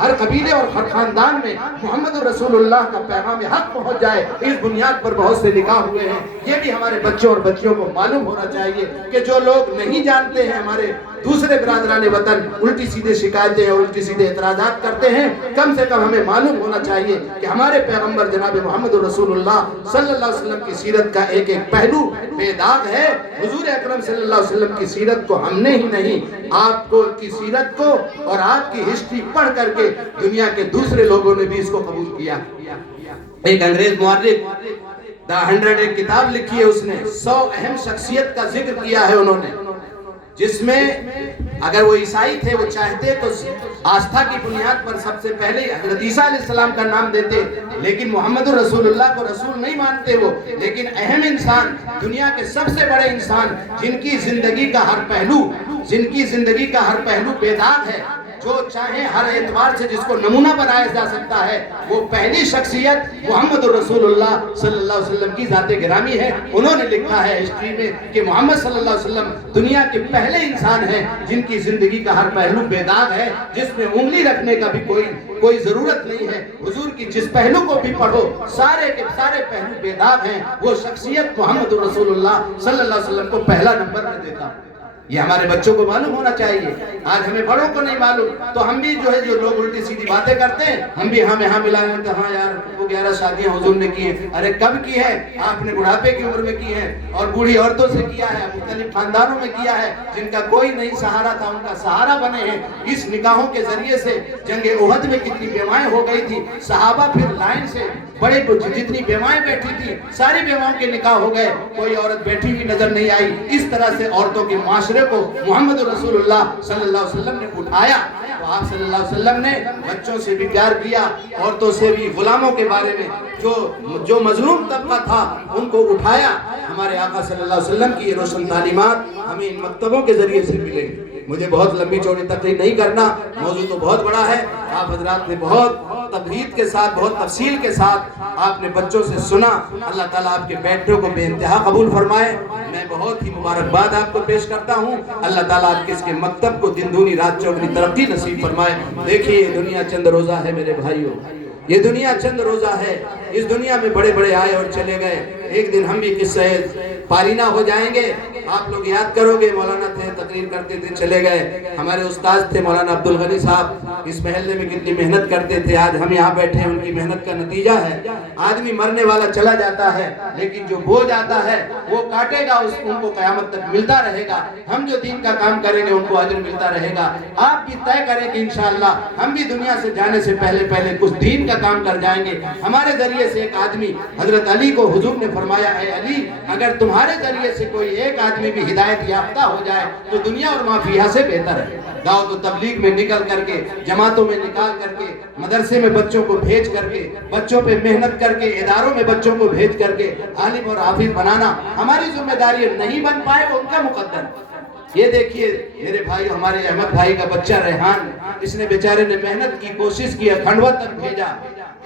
ہر قبیلے اور ہر خاندان میں محمد رسول اللہ کا پیغام حق پہنچ جائے، اس بنیاد پر بہت سے نکاح ہوئے ہیں۔ یہ بھی ہمارے بچوں اور بچیوں کو معلوم ہونا چاہیے کہ جو لوگ نہیں جانتے ہیں، ہمارے دوسرے برادران وطن الٹی سیدھے شکایتیں اور الٹی سیدھے اعتراضات کرتے ہیں، کم سے کم ہمیں معلوم ہونا چاہیے کہ ہمارے پیغمبر جناب محمد رسول اللہ صلی اللہ علیہ وسلم کی سیرت کا ایک ایک پہلو بے داغ ہے۔ حضور اکرم صلی اللہ علیہ وسلم کی سیرت کو ہم نے ہی نہیں، آپ کو کی سیرت کو اور آپ کی ہسٹری پڑھ کر کے دنیا کے دوسرے لوگوں نے بھی اس کو قبول کیا۔ ایک انگریز مورخ دا 100 ایک کتاب لکھی ہے، اس نے 100 اہم شخصیت کا ذکر کیا ہے انہوں نے، جس میں اگر وہ عیسائی تھے وہ چاہتے تو آستھا کی بنیاد پر سب سے پہلے حضرت عیسیٰ علیہ السلام کا نام دیتے، لیکن محمد رسول اللہ کو رسول نہیں مانتے وہ، لیکن اہم انسان، دنیا کے سب سے بڑے انسان، جن کی زندگی کا ہر پہلو بے داغ ہے، جو چاہے ہر اعتبار سے جس کو نمونہ بنایا جا سکتا ہے، وہ پہلی شخصیت محمد رسول اللہ صلی اللہ علیہ وسلم کی ذات گرامی ہے۔ انہوں نے لکھا ہے ہسٹری میں کہ محمد صلی اللہ علیہ وسلم دنیا کے پہلے انسان ہیں جن کی زندگی کا ہر پہلو بے داغ ہے، جس میں انگلی رکھنے کا بھی کوئی ضرورت نہیں ہے۔ حضور کی جس پہلو کو بھی پڑھو، سارے کے سارے پہلو بے داغ ہیں۔ وہ شخصیت محمد رسول اللہ صلی اللہ علیہ وسلم کو پہلا نمبر میں دیتا۔ یہ ہمارے بچوں کو معلوم ہونا چاہیے، آج ہمیں بڑوں کو نہیں معلوم، تو ہم بھی جو لوگ الٹی سیدھی باتیں کرتے ہیں، ہم بھی ہاں ملائیں گے، ہاں یار وہ 11 شادیاں حضور نے کی ہیں۔ ارے کب کی ہے؟ آپ نے بڑھاپے کی عمر میں کی ہے، اور بوڑھی عورتوں سے کیا ہے، مختلف خاندانوں میں کیا ہے، جن کا کوئی نہیں سہارا تھا، ان کا سہارا بنے ہیں۔ اس نکاحوں کے ذریعے سے جنگ احد میں کتنی بیوائیں ہو گئی تھی، صحابہ پھر لائن سے بڑے جتنی بیوائیں بیٹھی تھی ساری بیواؤں کے نکاح ہو گئے، کوئی عورت بیٹھی ہوئی نظر نہیں آئی۔ اس طرح سے عورتوں کے معاشرے کو محمد رسول اللہ صلی اللہ علیہ وسلم نے اٹھایا۔ تو آپ صلی اللہ علیہ وسلم نے بچوں سے بھی پیار کیا، عورتوں سے بھی، غلاموں کے بارے میں جو مظلوم طبقہ تھا ان کو اٹھایا۔ ہمارے آقا صلی اللہ علیہ وسلم کی یہ روشن تعلیمات ہمیں ان مکتبوں کے ذریعے سے ملیں گی۔ مجھے بہت لمبی چوڑی تقریر نہیں کرنا، موضوع تو بہت بڑا ہے، آپ حضرات نے بہت تبلیغ کے ساتھ، بہت تفصیل کے ساتھ آپ نے بچوں سے سنا۔ اللہ تعالیٰ آپ کے بیٹوں کو بے انتہا قبول فرمائے۔ میں بہت ہی مبارکباد آپ کو پیش کرتا ہوں۔ اللہ تعالیٰ آپ کے اس کے مکتب کو دن دونی رات چوگنی ترقی نصیب فرمائے۔ دیکھیے یہ دنیا چند روزہ ہے میرے بھائیوں، یہ دنیا چند روزہ ہے۔ اس دنیا میں بڑے بڑے آئے اور چلے گئے، ایک دن ہم بھی قصہ پارینا ہو جائیں گے۔ آپ لوگ یاد کرو گے، مولانا تھے، تقریر کرتے تھے، چلے گئے۔ ہمارے استاد تھے مولانا عبدالغنی صاحب، اس محلے میں کتنی محنت کرتے تھے، آج ہم یہاں بیٹھے ہیں، ان کی محنت کا نتیجہ ہے۔ آدمی مرنے والا چلا جاتا ہے، لیکن جو بوجھ آتا ہے وہ کاٹے گا، ان کو قیامت تک ملتا رہے گا۔ ہم جو دین کا کام کریں گے ان کو اجر ملتا رہے گا۔ آپ بھی طے کریں کہ انشاءاللہ ہم بھی دنیا سے جانے سے پہلے کچھ دین کا کام کر جائیں گے۔ ہمارے ذریعے سے ایک آدمی، حضرت علی کو حضور نے فرمایا، اے علی اگر تمہارے ذریعے سے کوئی ایک آدمی بھی ہدایت یافتہ ہو جائے تو دنیا اور ما فیہا سے بہتر ہے۔ دعوت و تبلیغ میں نکل کر کے، جماعتوں میں نکال کر کے، مدرسے میں بچوں کو بھیج کر کے، بچوں پہ محنت کر کے، اداروں میں بچوں کو بھیج کر کے عالم اور حافظ بنانا ہماری ذمہ داری ہے۔ نہیں بن پائے وہ ان کا مقدر۔ یہ دیکھیے میرے بھائی، ہمارے احمد بھائی کا بچہ ریحان، اس نے بیچارے نے محنت کی، کوشش کی، کھنڈوا تک بھیجا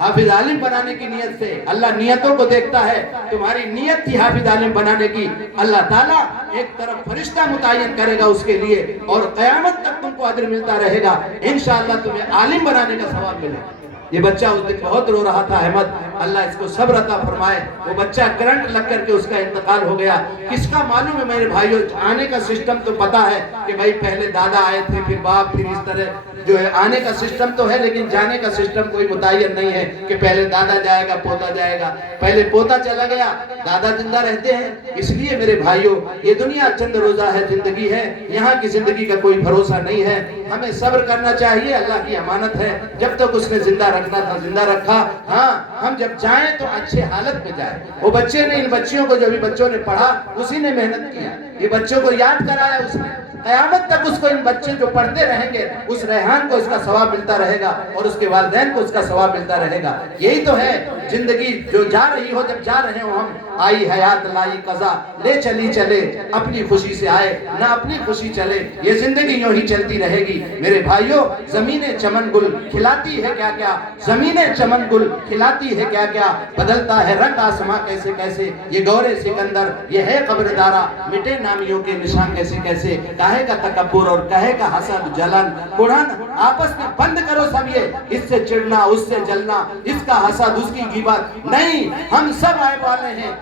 حافظ عالم بنانے کی نیت سے۔ اللہ نیتوں کو دیکھتا ہے، تمہاری نیت تھی حافظ عالم بنانے کی، اللہ تعالیٰ ایک طرف فرشتہ متعین کرے گا اس کے لیے، اور قیامت تک تم کو اجر ملتا رہے گا۔ انشاءاللہ تمہیں عالم بنانے کا ثواب ملے گا۔ یہ بچہ اس دن بہت رو رہا تھا احمد، اللہ اس کو صبر عطا فرمائے۔ وہ بچہ کرنٹ لگ کر کے اس کا انتقال ہو گیا۔ کس کا معلوم ہے میرے بھائیوں، آنے کا سسٹم تو پتا ہے کہ بھائی پہلے دادا آئے تھے، پھر باپ، پھر اس طرح جو ہے آنے کا سسٹم تو ہے، لیکن جانے کا سسٹم کوئی متعین نہیں ہے کہ پہلے دادا جائے گا پوتا جائے گا۔ پہلے پوتا چلا گیا، دادا زندہ رہتے ہیں۔ اس لیے میرے بھائیوں، یہ دنیا چند روزہ ہے، زندگی ہے، یہاں کی زندگی کا کوئی بھروسہ نہیں ہے۔ ہمیں صبر کرنا چاہیے، اللہ کی امانت ہے، جب تک اس نے زندہ رکھنا تھا زندہ رکھا۔ ہاں ہم جب جائیں تو اچھے حالت میں جائیں۔ وہ بچے نے، ان بچیوں کو جو بھی بچوں نے پڑھا اسی نے محنت کیا، یہ بچوں کو یاد کرایا اس نے، قیامت تک اس کو ان بچے جو پڑھتے رہیں گے اس ریحان کو اس کا ثواب ملتا رہے گا، اور اس کے والدین کو اس کا ثواب ملتا رہے گا۔ یہی تو ہے زندگی جو جا رہی ہو، جب جا رہے ہو ہم، آئی حیات لائی قضا، لے چلی چلے، اپنی خوشی سے آئے نہ اپنی خوشی چلے، یہ زندگی یوں ہی چلتی رہے گی۔ میرے بھائیوں، زمین چمن گل کھلاتی ہے کیا کیا، زمین چمن گل کھلاتی ہے کیا کیا، بدلتا ہے رنگ آسماں کیسے کیسے، یہ گورے سکندر، یہ ہے قبر دارا، مٹے نامیوں کے نشان کیسے کیسے۔ کہے کا تکبر اور کہے کا حسد جلن کڑھن آپس میں بند کرو سب یہ، اس سے چڑنا اس سے جلنا، اس کا حسد اس کی غیبت نہیں، ہم سب عیب والے ہیں،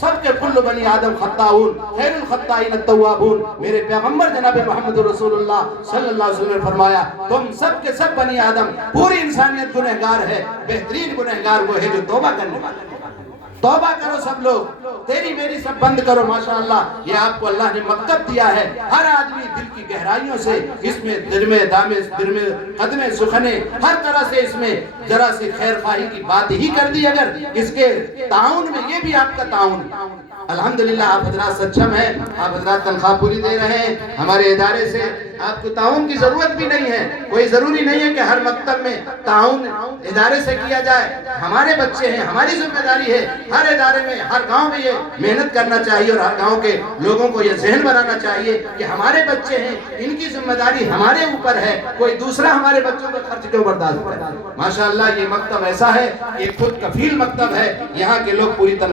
سب کے کل بنی آدم خطاؤن خیر الخطائین التوابون۔ میرے پیغمبر جناب محمد رسول اللہ صلی اللہ علیہ وسلم نے فرمایا تم سب کے سب بنی آدم پوری انسانیت گنہگار ہے، بہترین گنہگار وہ ہے جو توبہ کرنے والا۔ توبہ کرو سب لوگ، تیری میری سب بند کرو۔ ماشاءاللہ یہ آپ کو اللہ نے مکتب دیا ہے، ہر آدمی دل کی گہرائیوں سے اس میں درمے دامے درمے قدمے سخنے ہر طرح سے اس میں ذرا سی خیر خواہی کی بات ہی کر دی، اگر اس کے تعاون میں یہ بھی آپ کا تعاون۔ الحمدللہ آپ حضرات سچم ہیں، آپ حضرات تنخواہ پوری دے رہے ہیں ہمارے ادارے سے، آپ کو تعاون کی ضرورت بھی نہیں ہے، کوئی ضروری نہیں ہے کہ ہر مکتب میں تعاون ادارے سے کیا جائے، ہمارے بچے ہیں، ہماری ذمہ داری ہے ہر ادارے میں ہر گاؤں میں یہ محنت کرنا چاہیے، اور ہر گاؤں کے لوگوں کو یہ ذہن بنانا چاہیے کہ ہمارے بچے ہیں، ان کی ذمہ داری ہمارے اوپر ہے، کوئی دوسرا ہمارے بچوں کا خرچ کیوں برداشت کرے۔ ماشاءاللہ یہ مکتب ایسا ہے، یہ خود کفیل مکتب ہے، یہاں کے لوگ پوری طرح